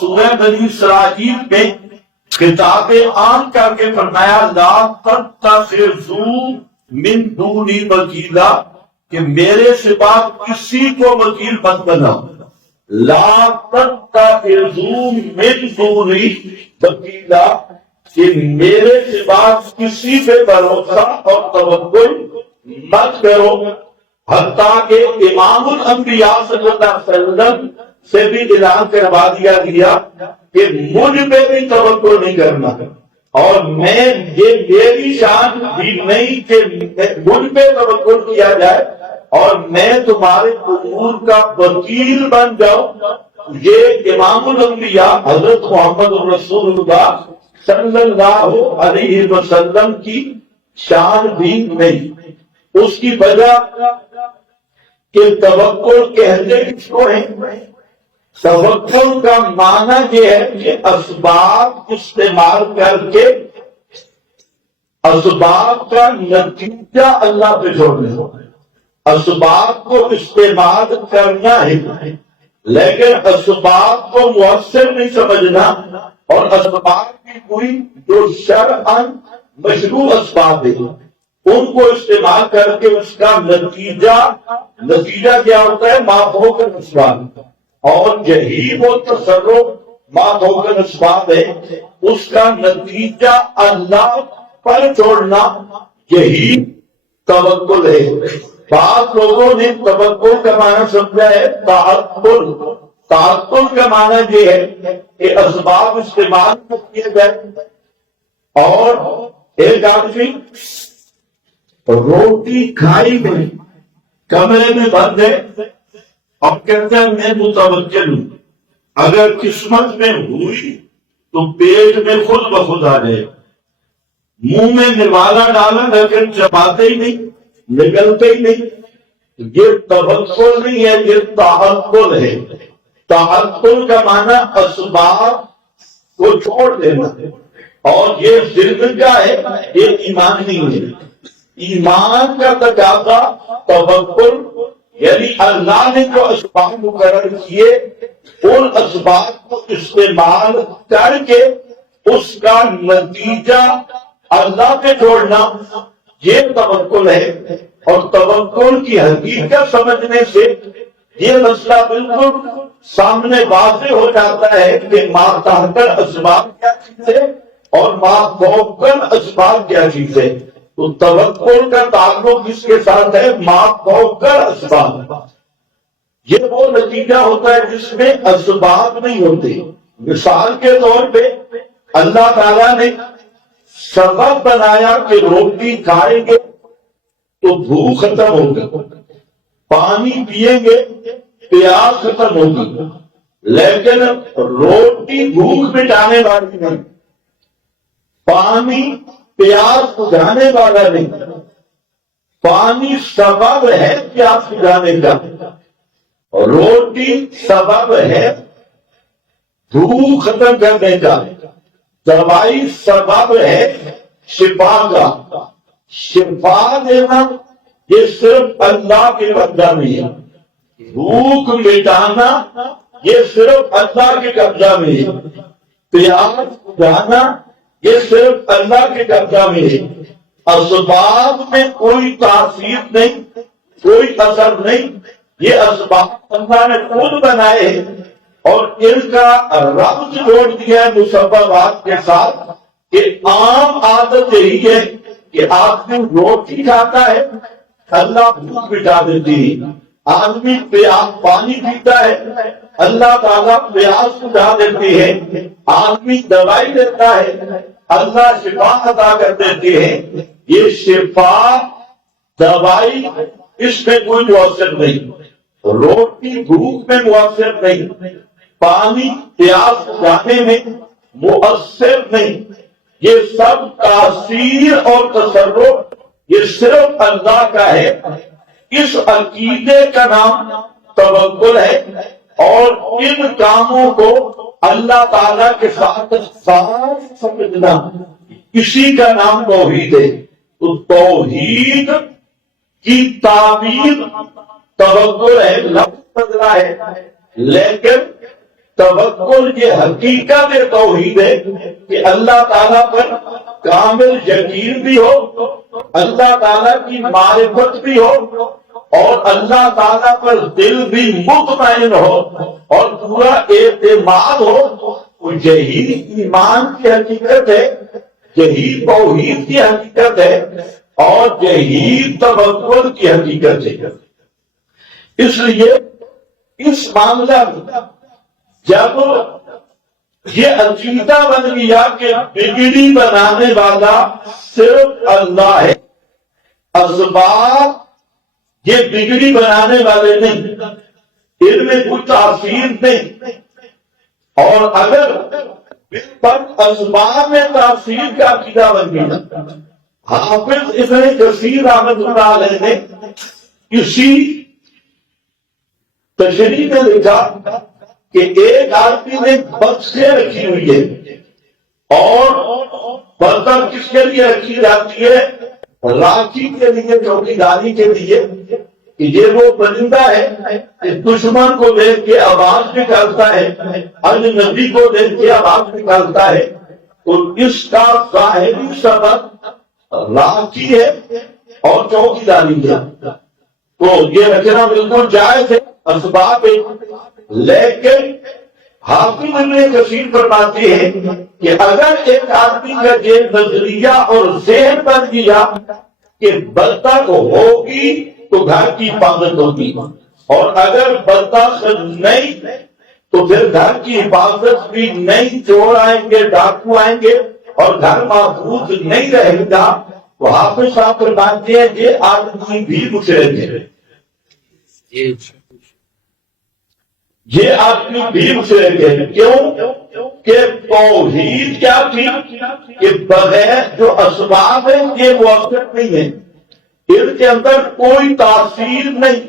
سورہ بنی اسرائیل میں خطاب عام کر کے فرمایا لا تتخذوا من دونی وکیلا، کہ میرے سوا کسی کو وکیل مت بناؤ. لا تتخذوا من دونی وکیلا، کہ میرے سوا کسی پہ بھروسہ اور توکل مت کرو. حتیٰ کہ امام الانبیاء صلی اللہ علیہ وسلم سے بھی اعلان کروا دیا گیا کہ مجھ پہ بھی توکل نہیں کرنا، اور میں یہ میری شان بھی نہیں کہ مجھ پہ توکل کیا جائے اور میں تمہارے امور کا وکیل بن جاؤں. یہ امام الانبیاء حضرت محمد رسول اللہ صلی اللہ علیہ وسلم کی شان بھی نہیں. اس کی وجہ کہ توکل کہتے کس کو ہیں؟ توکل کا معنی یہ ہے کہ اسباب استعمال کر کے اسباب کا نتیجہ اللہ پہ چھوڑنا. اسباب کو استعمال کرنا ہے لیکن اسباب کو مؤثر نہیں سمجھنا، اور اسباب کی کوئی جو شرعاً مشروع اسباب ہے ان کو استعمال کر کے اس کا نتیجہ کیا ہوتا ہے؟ مافوق الاسباب. اور یہی وہ تصرف مافوق الاسباب ہے، اس کا نتیجہ اللہ پر چھوڑنا، یہی توکل ہے. بعض لوگوں نے توکل کا معنی سمجھا ہے تعقل. تعقل کا معنی یہ ہے کہ اسباب استعمال کیے جائے. اور ایک آدمی روٹی کھائی گئی، کمرے میں بند ہے، اب کہتے ہیں میں متوکل ہوں، اگر قسمت میں ہوئی تو پیٹ میں خود بخود آ جائے. منہ میں نوالا ڈالا لیکن چباتے ہی نہیں، نگلتے ہی نہیں. یہ توکل نہیں ہے، یہ تعقل ہے. تعقل کا معنی اسباب کو چھوڑ دینا، اور یہ زندگی ہے، یہ ایمان نہیں ہے. ایمان کا تقاضا توکل، یعنی اللہ نے جو اسباب مقرر کیے ان اسباب کو استعمال کر کے اس کا نتیجہ اللہ پہ چھوڑنا، یہ توکل ہے. اور توکل کی حقیقت سمجھنے سے یہ مسئلہ بالکل سامنے واضح ہو جاتا ہے کہ ما تحت اسباب کیا چیز ہے اور ما فوق اسباب کیا چیز ہے. تو توکل کا تعلق اس کے ساتھ ہے ما فوق اسباب. یہ وہ نتیجہ ہوتا ہے جس میں اسباب نہیں ہوتے. مثال کے طور پہ اللہ تعالیٰ نے سبب بنایا کہ روٹی کھائیں گے تو بھوک ختم ہوگی، پانی پیئیں گے پیاس ختم ہوگی، لیکن روٹی بھوک مٹانے والی نہیں، پانی پیاس بجھانے والا نہیں. پانی سبب ہے پیاس بجھانے کا، روٹی سبب ہے بھوک ختم کرنے کا، دوائی سبب ہے شفا کا. شفا دینا یہ صرف اللہ کے قبضہ میں ہے، بھوک مٹانا یہ صرف اللہ کے قبضہ میں ہے، پیاس بجھانا یہ صرف اللہ کے قبضہ میں ہے. اسباب میں کوئی تاثیر نہیں، کوئی اثر نہیں. یہ اسباب اللہ نے خود بنائے ہیں اور ان کا ربط جوڑ دیا ہے مسببات کے ساتھ. کہ عام عادت یہی ہے کہ آدمی روٹی کھاتا ہے اللہ بھوک مٹا دیتی ہے، آدمی پانی پیتا ہے اللہ تعالیٰ پیاس بجھا دیتی ہے، آدمی دوائی لیتا ہے اللہ شفا عطا کر دیتی ہے. یہ شفا دوائی اس میں کوئی مؤثر نہیں، روٹی بھوک میں مؤثر نہیں، پانی پیاس بجھانے میں مؤثر نہیں. یہ سب تاثیر اور تصرف یہ صرف اللہ کا ہے. اس عقیدے کا نام توکل ہے اور ان کاموں کو اللہ تعالیٰ کے ساتھ صاف سمجھنا اسی کا نام توحید ہے. تو توحید کی تعبیر توکل ہے، لفظ بدلا ہے لیکن توکل یہ حقیقت توحید ہے کہ اللہ تعالیٰ پر کامل یقین بھی ہو، اللہ تعالیٰ کی معرفت بھی ہو، اور اللہ تعالیٰ پر دل بھی مطمئن ہو اور پورا اعتماد ہو۔ یہی ایمان کی حقیقت ہے، یہی توحید کی حقیقت ہے، اور یہی توکل کی حقیقت ہے۔ اس لیے اس معاملہ میں جب یہ عقیدہ بن گیا کہ بگڑی بنانے والا صرف اللہ ہے، اسباب یہ بگڑی بنانے والے نہیں، ان میں کوئی تاثیر نہیں، اور اگر اسباب میں تاثیر کا عقیدہ بن گیا، حافظ ابن کثیر رحمۃ اللہ علیہ نے کسی تشریح میں لکھا کہ ایک آدمی نے بکسیں رکھی ہوئی ہے، اور برتن کس کے لیے رکھی جاتی ہے؟ راکھی کے لیے، چوکی داری کے لیے، کہ یہ وہ پرندہ ہے کہ دشمن کو دیکھ کے آواز نکالتا ہے، اجنبی کو دیکھ کے آواز نکالتا ہے، تو اس کا ظاہری سبب راکھی ہے اور چوکی داری ہے، تو یہ رچنا بالکل جائز ہے، اسباب ہے۔ لیکن حافظ ابن کثیر فرماتے ہیں کہ اگر ایک آدمی کا یہ نظریہ اور ذہن بن گیا کہ بطخ ہوگی تو گھر کی حفاظت ہوگی، اور اگر بطخ نہیں تو پھر گھر کی حفاظت بھی نہیں، چور آئیں گے، ڈاکو آئیں گے، اور گھر محفوظ نہیں رہے گا، تو حافظ صاحب فرماتے ہیں یہ آدمی بھی مشرک ہے، یہ آدمی بھی مشرک ہے۔ کیوں کہ توحید کیا تھی کہ بغیر جو اسباب ہیں یہ موثر نہیں ہے، ان کے اندر کوئی تاثیر نہیں،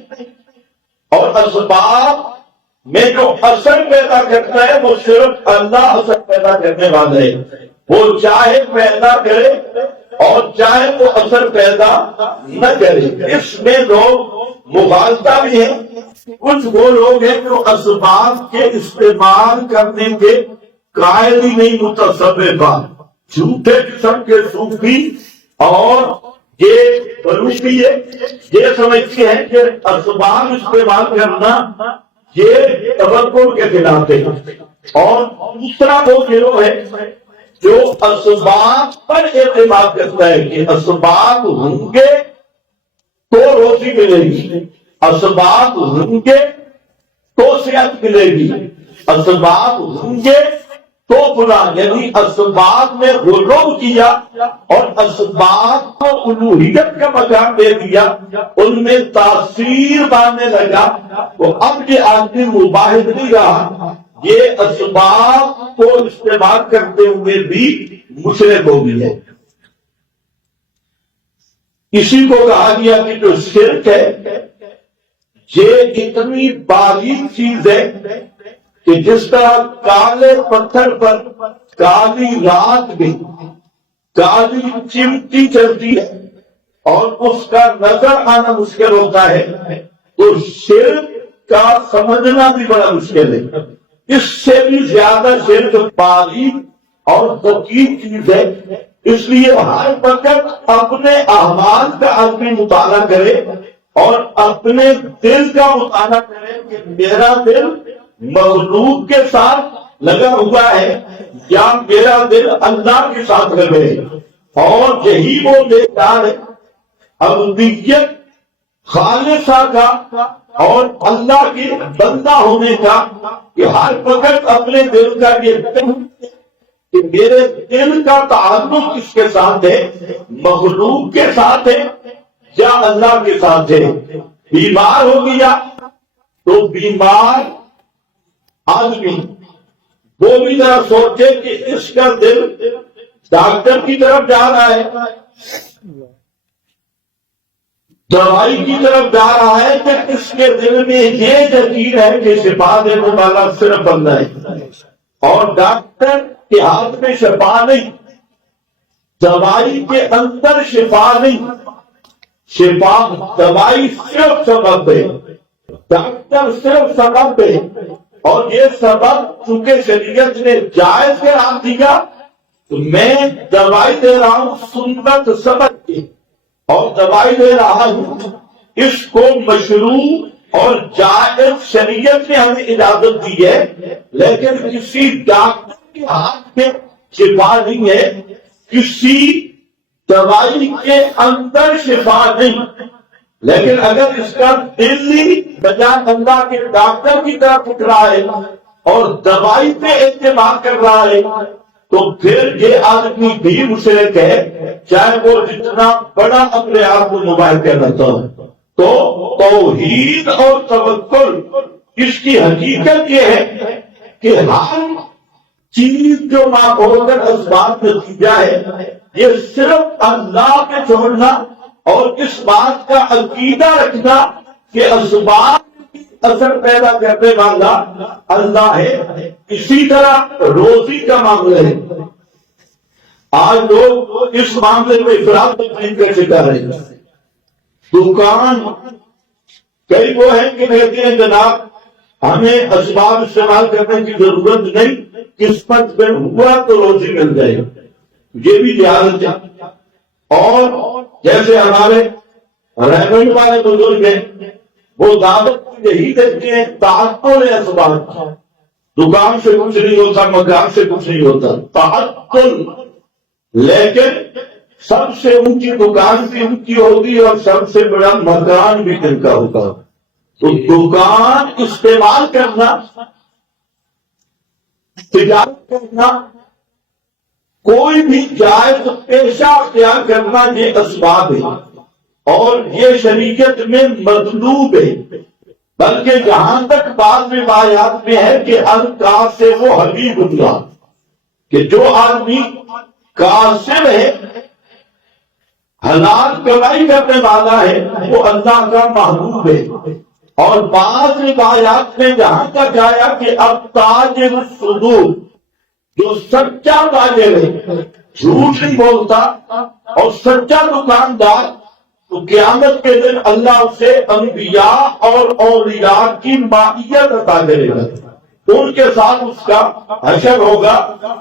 اور اسباب میں جو اثر پیدا کرتا ہے وہ صرف اللہ اثر پیدا کرنے والا ہے، وہ چاہے پیدا کرے اور چاہے وہ اثر پیدا نہ کرے۔ اس میں لوگ مغالطہ بھی ہیں، کچھ وہ لوگ ہیں جو اسباب کے استعمال کرنے کے قائل ہی نہیں، متصوفہ، جھوٹے قسم کے صوفی، اور یہ بلوچی ہے، یہ سمجھتے ہیں کہ اسباب استعمال کرنا یہ توکل کے خلاف ہے، اور دوسرا وہ گروہ ہے جو اسباب پر اعتماد کرتا ہے کہ اسباب ہوں گے تو روزی ملے گی، اسباب ہوں گے تو صحت ملے گی، اسباب ہوں گے تو فلاں، یعنی اسباب میں غلو کیا اور اسباب کو الوہیت کا مقام دے دیا، ان میں تاثیر باندھنے لگا، تو اب یہ آدمی مباحث نہیں رہا، یہ اسباب کو استعمال کرتے ہوئے بھی مشرک ہو گئی ہے۔ اسی کو کہا گیا کہ جو شرک ہے یہ اتنی باریک چیز ہے کہ جس طرح کالے پتھر پر کالی رات میں کالی چمٹی چلتی ہے اور اس کا نظر آنا مشکل ہوتا ہے، تو شرک کا سمجھنا بھی بڑا مشکل ہے۔ اس سے بھی زیادہ شرک باریک اور دقیق چیز ہے، اس لیے ہر وقت اپنے اعمال کا آدمی مطالعہ کرے اور اپنے دل کا مطالعہ کرے کہ میرا دل مخلوق کے ساتھ لگا ہوا ہے یا میرا دل اللہ کے ساتھ لگے، اور یہی وہ معیار ہے عبودیت خالصہ کا اور اللہ کے بندہ ہونے کا، کہ ہر وقت اپنے دل کا یہ کہ میرے دل کا تعلق کس کے ساتھ ہے، مخلوق کے ساتھ ہے یا اللہ کے ساتھ ہے۔ بیمار ہو گیا تو بیمار آدمی وہ بھی ذرا سوچے کہ اس کا دل ڈاکٹر کی طرف جا رہا ہے، دوائی کی طرف جا رہا ہے، کہ اس کے دل میں یہ یقین ہے کہ شفا دینے والا صرف اللہ ہے، اور ڈاکٹر کے ہاتھ میں شفا نہیں، دوائی کے اندر شفا نہیں، شفا دوائی صرف سبب ہے، ڈاکٹر صرف سبب ہے، اور یہ سبب چونکہ شریعت نے جائز قرار دیا تو میں دوائی دے رہا ہوں سنت سبق کی، اور دوائی دے رہا ہوں اس کو مشروع اور جائز شریعت نے ہمیں اجازت دی ہے، لیکن کسی ڈاکٹر کے ہاتھ میں شفا نہیں ہے، کسی دوائی کے اندر شفا نہیں، لیکن اگر اس کا دل ہی بجائے اللہ کے ڈاکٹر کی طرف اٹھ رہا ہے اور دوائی پہ اعتماد کر رہا ہے تو پھر یہ آدمی بھی مشرک ہے، چاہے وہ جتنا بڑا اپنے آپ کو موبائل کہلاتا ہو۔ تو توحید اور توکل اس کی حقیقت یہ ہے کہ ہر چیز جو ماحول اسباب نتیجہ ہے یہ صرف اللہ کے چھوڑنا اور اس بات کا عقیدہ رکھنا کہ اسباب اثر پیدا کرنے والا اللہ ہے۔ اسی طرح روزی کا معاملہ ہے، آج لوگ اس معاملے میں افراط تفریط کا شکار ہیں۔ دکان کئی وہ ہیں کہ کہتے ہیں جناب ہمیں اسباب استعمال کرنے کی ضرورت نہیں، قسمت میں ہوا تو روزی مل جائے، یہ بھی جہالت ہے۔ اور جیسے ہمارے رہنما والے بزرگ ہیں وہ دعوت یہی دیتے ہیں تعطل اسباب، دکان سے کچھ نہیں ہوتا، مکان سے کچھ نہیں ہوتا، تعطل، لیکن سب سے اونچی دکان بھی ان کی ہوگی اور سب سے بڑا مکان بھی ان کا ہوگا۔ تو دکان استعمال کرنا، تجارت کرنا، کوئی بھی جائز پیشہ اختیار کرنا یہ اسباب ہے اور یہ شریعت میں مطلوب ہے، بلکہ جہاں تک بعض روایات میں ہے کہ الکاسب و حبیب اللہ، کہ جو آدمی کاسب ہے، حلال کمائی کرنے والا ہے، وہ اللہ کا محبوب ہے۔ اور بعض روایات میں جہاں تک آیا کہ اب تاجر الصدور، جو سچا تاجر ہے، جھوٹ نہیں بولتا اور سچا دکاندار، تو قیامت کے دن اللہ اسے انبیاء اور اولیاء کی معیت عطا کرے گا، ان کے ساتھ اس کا حشر ہوگا،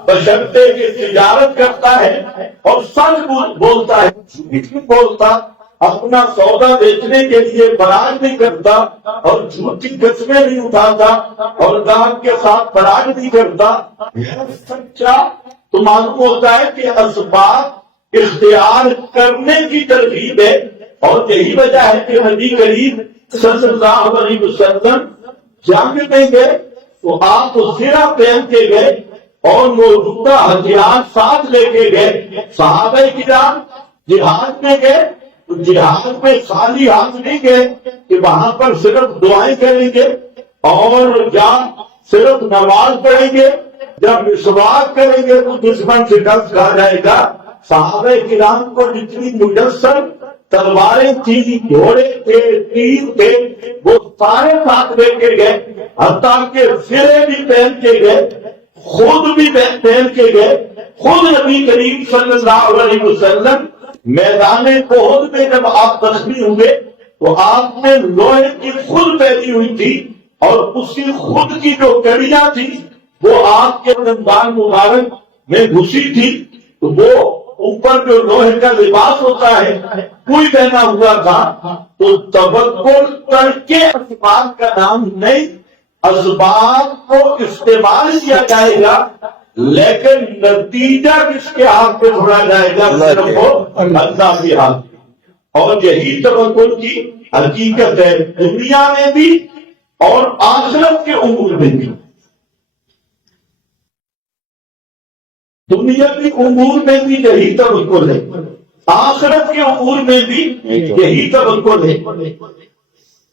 بشرطے کہ تجارت کرتا ہے اور سچ بولتا ہے، جھوٹ نہیں بولتا، اپنا سودا بیچنے کے لیے فراغ نہیں کرتا اور جھوٹی قسمیں نہیں اٹھاتا اور گاہک کے ساتھ فراغ نہیں کرتا، سچا، تو معلوم ہوتا ہے کہ اسباب اختیار کرنے کی ترغیب ہے۔ اور یہی وجہ ہے کہ نبی کریم صلی اللہ علیہ وسلم جنگ میں گئے تو آپ زرہ پہن کے گئے اور موجودہ ہتھیار ساتھ لے کے گئے۔ صحابہ کرام جہاد میں گئے تو جہاد میں خالی ہاتھ نہیں گئے کہ وہاں پر صرف دعائیں کریں گے اور یا صرف نماز پڑھیں گے، جب مسواک کریں گے تو دشمن شکست کھا جائے گا۔ صحابہ کرام کو جتنی مجسر تلواریں تھی، گھوڑے تھے، تیر تھے، وہ سارے ساتھ لے کے گئے، حتیٰ کہ سرے بھی پہن کے گئے، خود بھی پہن کے گئے۔ خود نبی کریم صلی اللہ علیہ وسلم میدان احد میں جب آپ زخمی ہوئے تو آپ نے لوہے کی خود پہنی ہوئی تھی اور اسی خود کی جو کڑیاں تھی وہ آپ کے دندان مبارک میں گھسی تھی، تو وہ اوپر جو لوہے کا لباس ہوتا ہے کوئی پہنا ہوا تھا۔ تو توکل کر کے اسباب کا نام نہیں، اسباب کو استعمال کیا جائے گا لیکن نتیجہ کس کے ہاتھ میں چھوڑا جائے گا؟ صرف وہ اللہ کے ہاتھ میں۔ اور یہی توکل کی حقیقت ہے دنیا میں بھی اور آخرت کے امور میں بھی۔ دنیاوی امور میں بھی یہی توکل ہے، آخرت کے امور میں بھی یہی توکل ہے۔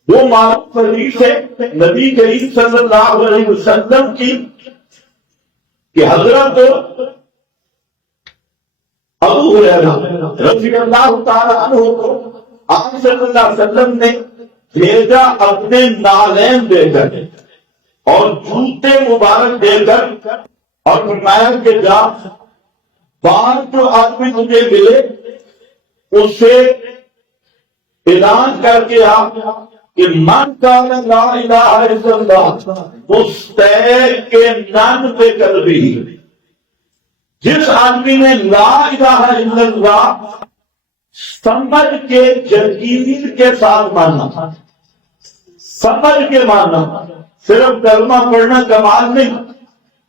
وہ معروف حدیث ہے نبی کریم صلی اللہ علیہ وسلم کی کہ حضرت ابو ہریرہ رضی اللہ تعالی عنہ کو آپ صلی اللہ علیہ وسلم نے بھیجا اپنے نالین دے کر اور جوتے مبارک دے کر اور فرمایا کہ جا بعد جو آدمی تجھے ملے اسے اعلان کر کے آپ کہ من کان لا الہ الا اللہ مستحق کے نن پہ قلبی، جس آدمی نے لا الہ الا اللہ سمجھ کے یقین کے ساتھ مانا، سمجھ کے مانا، صرف کلمہ پڑھنا کمال نہیں،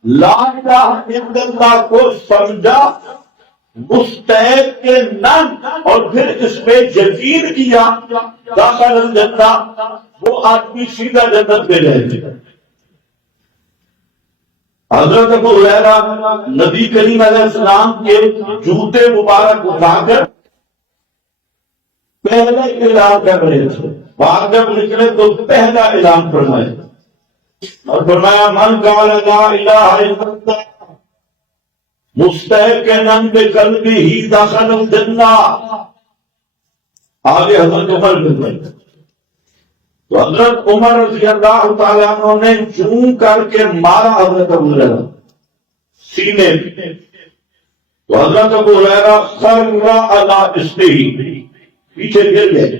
لا الہ الا اللہ کو سمجھا مستحق کے نن اور پھر اس پہ یقین کیا، داخل الجنہ، وہ آدمی سیدھا جنت میں رہے گا۔ حضرت ابو ہریرہ نبی کریم علیہ السلام کے جوتے مبارک اٹھا کر پہلے اعلان کر رہے تھے، باہر جب نکلے تو پہلا اعلان فرمایا اور فرمایا من قال لا الہ الا اللہ مستحقن بقلبہ ہی دخل الجنہ۔ آگے حضرت عمر بن گئے تو حضرت عمر رضی اللہ تعالیٰ عنہ نے چون کر کے مارا حضرت ابو ہریرہ سینے پہ، تو حضرت ابو ہریرہ خر علی اسلحہ پیچھے گر گئے۔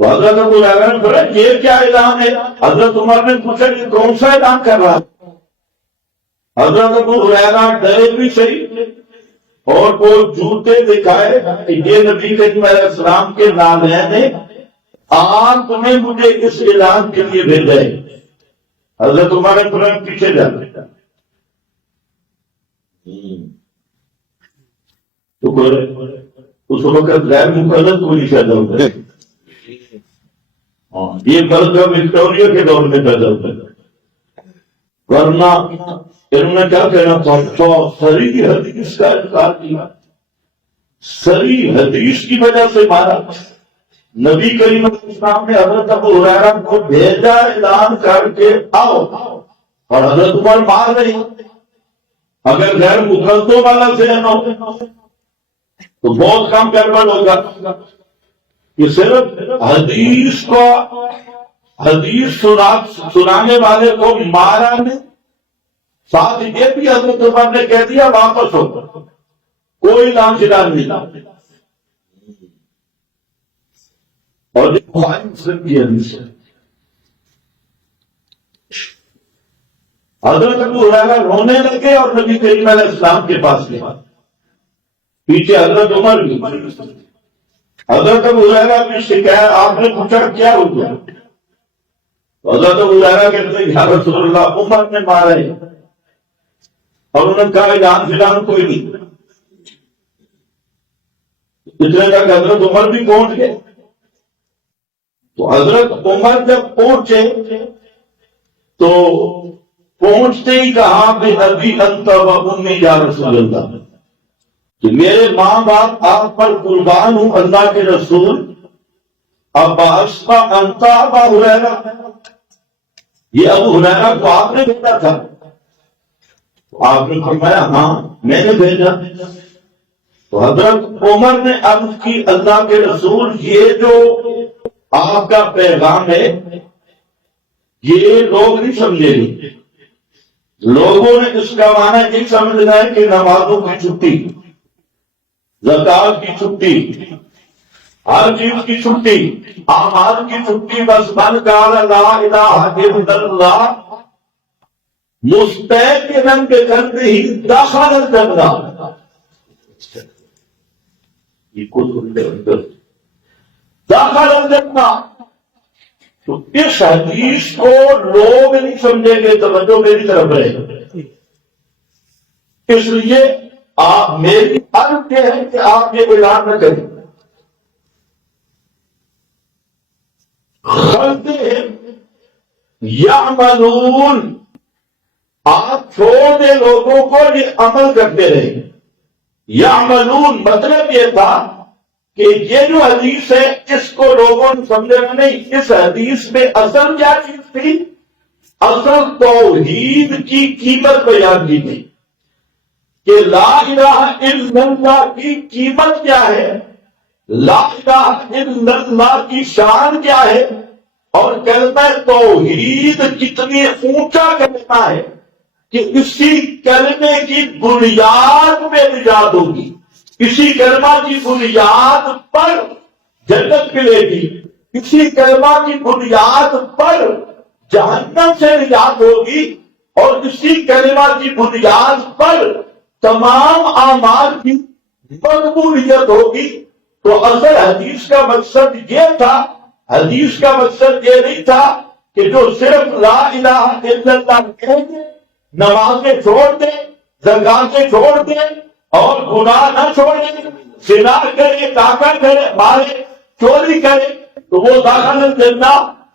تو حضرت ابو ہریرہ نے فرمایا یہ کیا اعلان ہے؟ حضرت عمر نے پوچھا یہ کون سا اعلان کر رہا ہے؟ حضرت ابو ہریرہ ڈرے بھی صحیح اور وہ جوتے دکھائے، یہ نبی کریم علیہ السلام کے نالین نے آج تمہیں مجھے اس اعلان کے لیے بھیجا ہے۔ حضرت عمر نے ترنت پیچھے جا تو اس وقت غیر مقلد کوئی پیدا ہوتا ہے، یہ بلکہ وکٹوریہ کے دور میں پیدا ہوتا ہے، ورنہ انہوں نے کیا کہنا تھا؟ صریح حدیث کا انکار کیا، صریح حدیث کی وجہ سے مارا۔ نبی کریم علیہ السلام نے حضرت ابو ہریرہ کو بھیجا اعلان کر کے آؤ، اور حضرت عمر مار رہی۔ اگر غیر مقلدوں والا ذہن ہو تو بہت کم گڑبڑ ہوگا کہ صرف حدیث کو حدیث سنانے والے کو مارا نہیں، ساتھ یہ بھی حضرت عمر نے کہہ دیا واپس ہو، کوئی نام شرار نہیں۔ اور بخاری مسلم کی حدیث ہے، حضرت ابو ہریرہ رونے لگے اور نبی کریم علیہ السلام کے پاس گئے، پیچھے حضرت عمر بھی۔ حضرت ابو ہریرہ کی شکایت آپ نے پوچھا کیا ہو گیا؟ حضرت ابو ہریرہ کہتے ہیں یا رسول اللہ عمر نے مارا ہے، اور انہوں نے کہا اعلان فلان کوئی نہیں۔ اتنے تک حضرت عمر بھی پہنچ گئے، تو حضرت عمر جب پہنچے تو پہنچتے ہی کہا بے ابی انت و امی یا رسول اللہ، کہ میرے ماں باپ آپ پر قربان ہوں اللہ کے رسول، عباس کا انت ابا ہریرہ، یہ ابو ہریرہ کو آپ نے بھیجا تھا؟ آپ نے فرمایا ہاں میں نے بھیجا۔ تو حضرت عمر نے عرض کی اللہ کے رسول یہ جو آپ کا پیغام ہے یہ لوگ نہیں سمجھے گے، لوگوں نے اس کا معنی یہ سمجھنا ہے کہ نمازوں کی چھٹی، زکات کی چھٹی، ہر چیز کی چھٹی، اعمال کی چھٹی، بس من قال لا الہ الا اللہ مستحقن بقلبہ ہی دخل الجنہ۔ داخل الجنہ، تو اس حدیث کو لوگ نہیں سمجھیں گے، توجہ میری طرف رہے، اس لیے آپ میری عرض یہ ہے کہ آپ یہ اعلان نہ کریں۔ خلقہم یعملون، آپ چھوڑ دیں لوگوں کو یہ عمل کرتے رہیں۔ یعملون مطلب یہ تھا کہ یہ جو حدیث ہے اس کو لوگوں نے سمجھنا نہیں، اس حدیث میں اصل کیا چیز تھی؟ اصل توحید کی قیمت بیان کی گئی کہ لا الہ الا اللہ کی قیمت کیا ہے، لا الہ الا اللہ کی شان کیا ہے، اور کلمہ توحید کتنی اونچا کلمہ ہے کہ اسی کلمے کی بنیاد میں نجات ہوگی، اسی کلمہ کی بنیاد پر جنت ملے گی۔ اسی کلمہ کی بنیاد پر جہنم سے نجات ہوگی، اور اسی کلمہ کی بنیاد پر تمام اعمال کی مقبولیت ہوگی۔ تو اصل حدیث کا مقصد یہ تھا، حدیث کا مقصد یہ نہیں تھا کہ جو صرف لا الہ الا اللہ کہیں گے، نمازیں چھوڑ دیں، زکاتیں چھوڑ دیں اور گناہ نہ چھوڑیں، زنا کرے، ڈاکہ کرے، مارے، چوری کرے تو وہ داخل الجنہ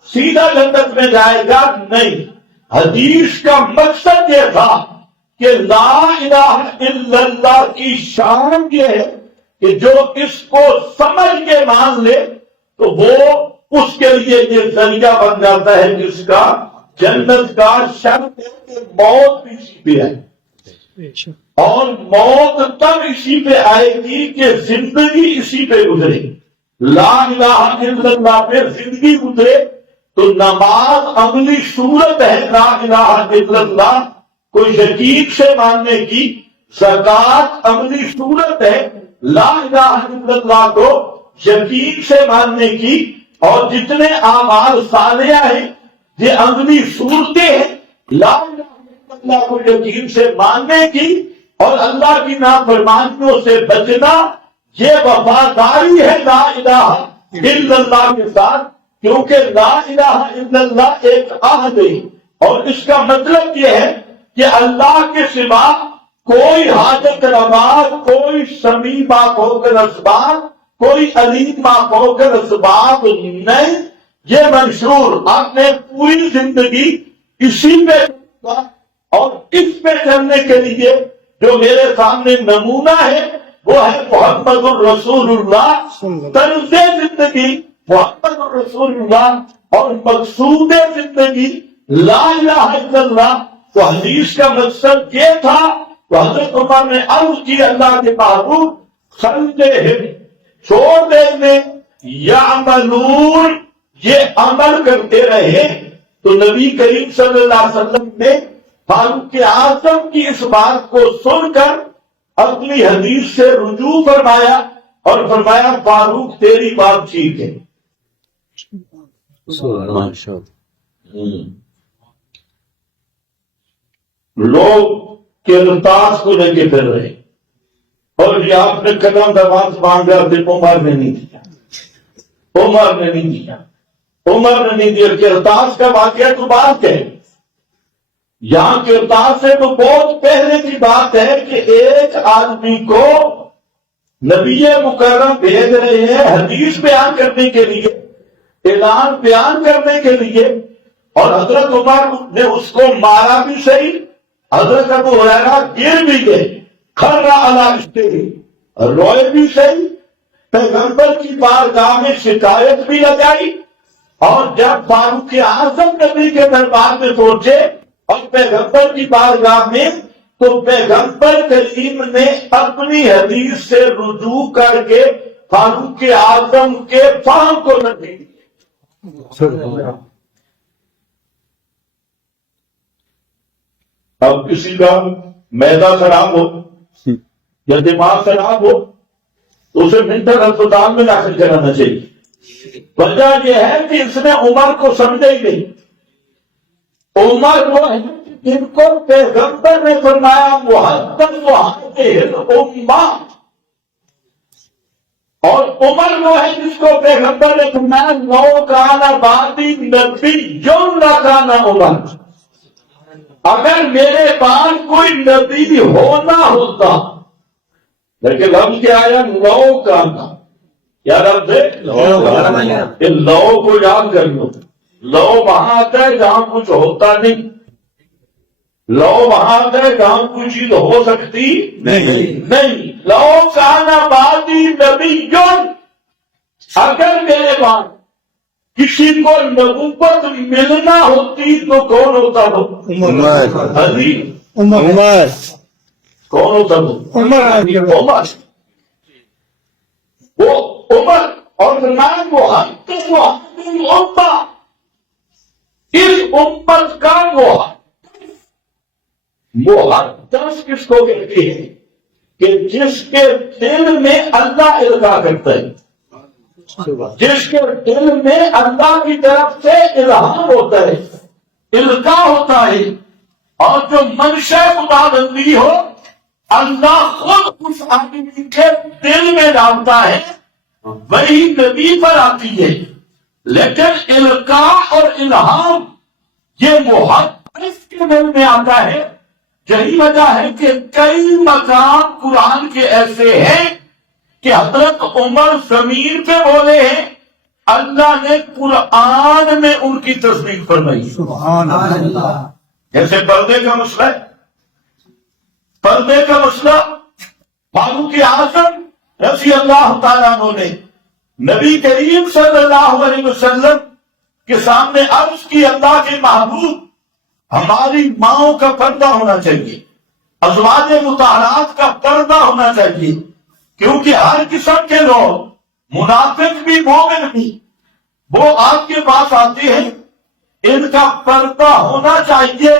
سیدھا جنت میں جائے گا، نہیں۔ حدیث کا مقصد یہ تھا کہ لا الہ الا اللہ کی شان یہ ہے کہ جو اس کو سمجھ کے مان لے تو وہ اس کے لیے یہ ذریعہ بن جاتا ہے جس کا جنت کا شرط ہے کہ موت بھی اسی پہ ہے، اور موت تب اسی پہ آئے گی کہ زندگی اسی پہ گزرے۔ لا الہ الا اللہ پہ زندگی گزرے تو نماز عملی صورت ہے لا الہ الا اللہ کو یقین سے ماننے کی، زکات عملی صورت ہے لا الہ الا اللہ کو یقین سے ماننے کی، اور جتنے اعمال صالحہ ہیں یہ عملی صورتیں ہیں لا الہ الا اللہ کو یقین سے ماننے کی، اور اللہ کی نافرمانیوں سے بچنا یہ وفاداری ہے لا الہ الا اللہ کے ساتھ، کیونکہ لا الہ الا اللہ ایک عہد ہے، اور اس کا مطلب یہ ہے کہ اللہ کے سوا کوئی حاجت روا، کوئی سمیع فوق الاسباب، کوئی علیم فوق الاسباب نہیں۔ یہ منشور آپ نے پوری زندگی اسی پہ اور اس پہ چلنے کے لیے جو میرے سامنے نمونہ ہے وہ ہے محمد الرسول اللہ، طرز زندگی محمد الرسول اللہ، اور مقصود زندگی لا الہ الا اللہ۔ تو حدیث کا مقصد یہ تھا، تو حضرت عمر نے عرض کی اللہ کے محبوب خلدہم، چھوڑ دینے، یعملون، یہ عمل کرتے رہے۔ تو نبی کریم صلی اللہ علیہ وسلم نے فاروق اعظم کی اس بات کو سن کر اپنی حدیث سے رجوع فرمایا اور فرمایا فاروق تیری بات ٹھیک ہے۔ لوگ کرتاس کو لے کے پھر رہے، اور یہ آپ نے قدم دراز مانگا تھے، عمر نے نہیں دیا، عمر نے نہیں دیا، عمر نے نہیں دیا۔ کرتاس کا واقعہ تو بات ہے، یہاں کرتاس سے تو بہت پہلے کی بات ہے کہ ایک آدمی کو نبی مکرم بھیج رہے ہیں حدیث بیان کرنے کے لیے، اعلان بیان کرنے کے لیے، اور حضرت عمر نے اس کو مارا بھی صحیح، حضرت ابو ہریرہ گر بھی گئے، خر علی اشتہی، روئے بھی صحیح، پیغمبر کی بارگاہ میں شکایت بھی لگائی، اور جب فاروق اعظم نبی کے دربار میں پہنچے اور پیغمبر کی بارگاہ میں، تو پیغمبر کریم نے اپنی حدیث سے رجوع کر کے فاروق اعظم کے فہم کو نہ دی۔ اب کسی کا معدہ خراب ہو یا دماغ خراب ہو تو اسے منٹل اسپتال میں داخل کرانا چاہیے۔ وجہ یہ ہے کہ اس نے عمر کو سمجھا ہی نہیں۔ عمر وہ ہے جن کو پیغمبر نے فرمایا محدث وحادث الامہ، اور عمر وہ ہے جس کو پیغمبر نے فرمایا لو کان بعدی نبی لکان عمر، اگر میرے پاس کوئی نبی ہونا ہوتا، لیکن لفظ کیا آیا لو کانا، کیا لفظ ہے؟ لو کو یاد کر لو، لو وہاں آتا ہے جہاں کچھ ہوتا نہیں، لو وہاں آتا ہے جہاں کوئی چیز ہو سکتی نہیں۔ لو کانا بعدی نبی، اگر میرے بعد کسی کو نبوت ملنا ہوتی تو کون ہوتا وہ؟ عمر۔ کون ہوتا وہ؟ عمر۔ وہ عمر، اور نام محدث الامہ، اس امت کا محدث کس کو کہتے ہیں؟ کہ جس کے دل میں اللہ القا کرتا ہے، جس کے دل میں اللہ کی طرف سے الہام ہوتا ہے، القاء ہوتا ہے، اور جو منشا خداوندی ہو اللہ خود اس آدمی کے دل میں ڈالتا ہے، وہی نبی پر آتی ہے۔ لیکن القاء اور الہام یہ محدث کے دل میں آتا ہے۔ یہی وجہ ہے کہ کئی مقام قرآن کے ایسے ہیں کہ حضرت عمر زمین پہ بولے ہیں، اللہ نے قرآن میں ان کی تصدیق فرمائی۔ سبحان اللہ۔ جیسے پردے کا مسئلہ ہے، پردے کا مسئلہ فاروق اعظم رضی اللہ تعالیٰ عنہ نے نبی کریم صلی اللہ علیہ وسلم کے سامنے عرض کی، اللہ کے محبوب ہماری ماؤں کا پردہ ہونا چاہیے، ازواج مطہرات کا پردہ ہونا چاہیے، کیونکہ ہر قسم کے لوگ منافق بھی مومن بھی وہ آپ کے پاس آتے ہیں، ان کا پردہ ہونا چاہیے۔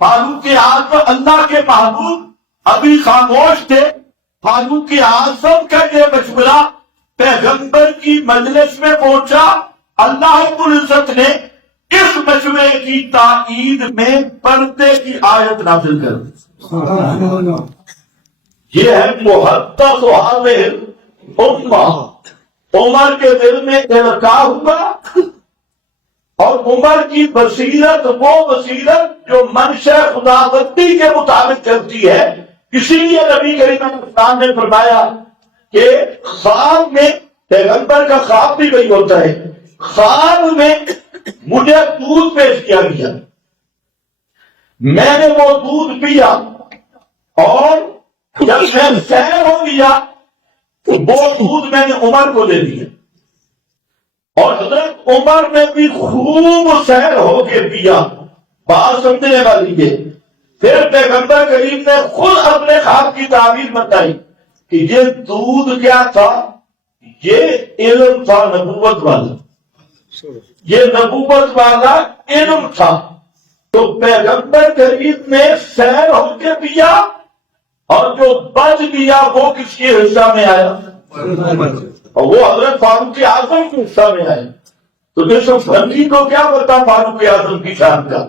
فاروق اعظم اللہ کے محبوب ابھی خاموش تھے، فاروق اعظم کا یہ مشورہ پیغمبر کی مجلس میں پہنچا، اللہ رب العزت نے اس مشورے کی تائید میں پردے کی آیت نازل کر دی۔ یہ ہے محدث حاضر امہ۔ عمر کے دل میں القاء ہوا، اور عمر کی بصیرت وہ بصیرت جو منشا خداوندی کے مطابق چلتی ہے۔ اسی لیے نبی کریم صلی اللہ علیہ وسلم نے فرمایا کہ خواب میں، پیغمبر کا خواب بھی وہی ہوتا ہے، خواب میں مجھے دودھ پیش کیا گیا، میں نے وہ دودھ پیا، اور جب میں سیر ہو گیا تو وہ دودھ میں نے عمر کو دے دیا، اور حضرت عمر نے بھی خوب سیر ہو کے پیا۔ بات سمجھنے والی ہے۔ پھر پیغمبر کریم نے خود اپنے خواب کی تعبیر بتائی کہ یہ دودھ کیا تھا، یہ علم تھا نبوت والا، یہ نبوت والا علم تھا۔ تو پیغمبر کریم نے سیر ہو کے پیا، اور جو بچ گیا وہ کس کے حصہ میں آیا، اور وہ حضرت فاروق اعظم کے حصہ میں آئے۔ تو دیکھو بندی کو کیا پتا فاروق اعظم کی شان کا،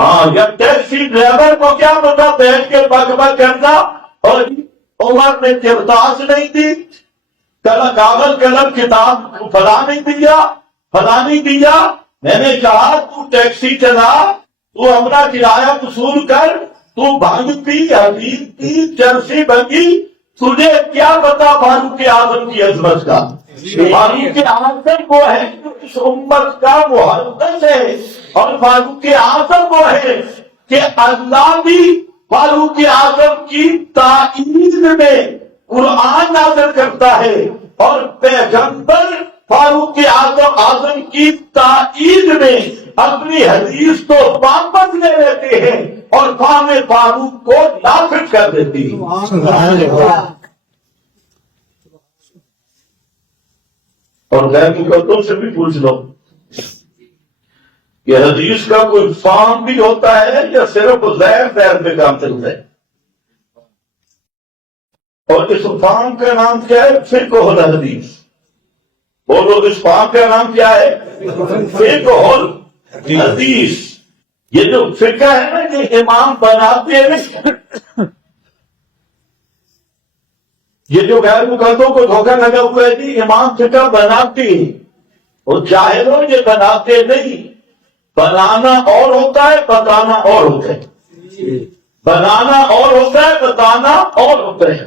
ہاں، یا ٹیکسی ڈرائیور کو کیا پتا بیٹھ کے بگ بگ کرنا، اور عمر نے کرتاس نہیں دی، کاغذ قلم کتاب فلاں نہیں دیا، فلاں نہیں دیا، میں نے کہا تو ٹیکسی چلا، تو اپنا کرایہ وصول کر، تو بھنگ پی، حدید پی، چرسی بنگی، تجھے کیا پتا فاروق اعظم کی عظمت کا۔ فاروق اعظم وہ ہے جو اس امت کا محدث ہے، اور فاروق اعظم وہ ہے کہ اللہ بھی فاروق اعظم کی تائید میں قرآن نازل کرتا ہے، اور پیغمبر فاروق اعظم کی تائید میں اپنی حدیث کو واپس لے لیتے ہیں، اور فہم فاروق کو نافذ کر دیتی ہے۔ اور غیر مقدم سے بھی پوچھ لو کہ حدیث کا کوئی فارم بھی ہوتا ہے یا صرف ظاہر پہ کام چلتا ہے؟ اور اس فارم کا نام کیا ہے؟ فقہ الحدیث۔ بولو، اس فارم کا نام کیا ہے؟ فقہ الحدیث۔ یہ جو فقہ ہے نا، یہ امام بناتے ہیں، یہ جو غیر مقدموں کو دھوکہ لگا ہوا ہے جی امام فقہ بناتے ہیں، اور جاہلوں یہ بناتے نہیں۔ بنانا اور ہوتا ہے، بتانا اور ہوتا ہے۔ بنانا اور ہوتا ہے، بتانا اور ہوتا ہے۔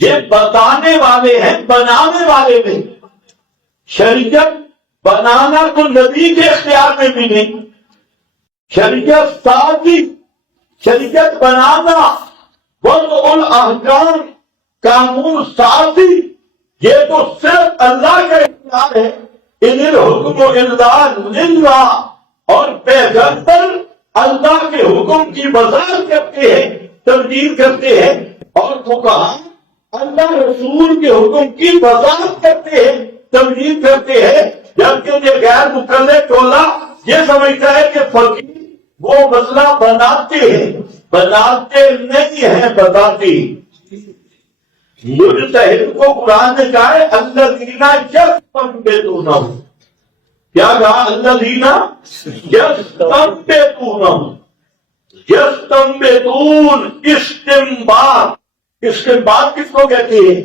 یہ بتانے والے ہیں، بنانے والے نہیں۔ شریعت بنانا تو نبی کے اختیار میں بھی نہیں، شریعت سازی، شریعت بنانا، وضع الاحکام، قانون سازی، یہ تو صرف اللہ کا اختیار ہے۔ ان الحکم الا للہ، اور پیغمبر اللہ کے حکم کی وضاحت کرتے ہیں، تبدیل کرتے ہیں، اور فقہا اللہ رسول کے حکم کی وضاحت کرتے ہیں، تبدیل کرتے ہیں۔ جبکہ یہ غیر مقلد ٹولہ یہ سمجھتا ہے کہ فقیر وہ مسئلہ بناتے ہیں، بناتے نہیں ہیں، بتاتے۔ مجتہد کو قرآن نے کہا ہے الذین یستنبطونہ، کیا کہا؟ الذین یستنبطونہ، یستنبطون استنباط، استنباط کس کو کہتے ہیں؟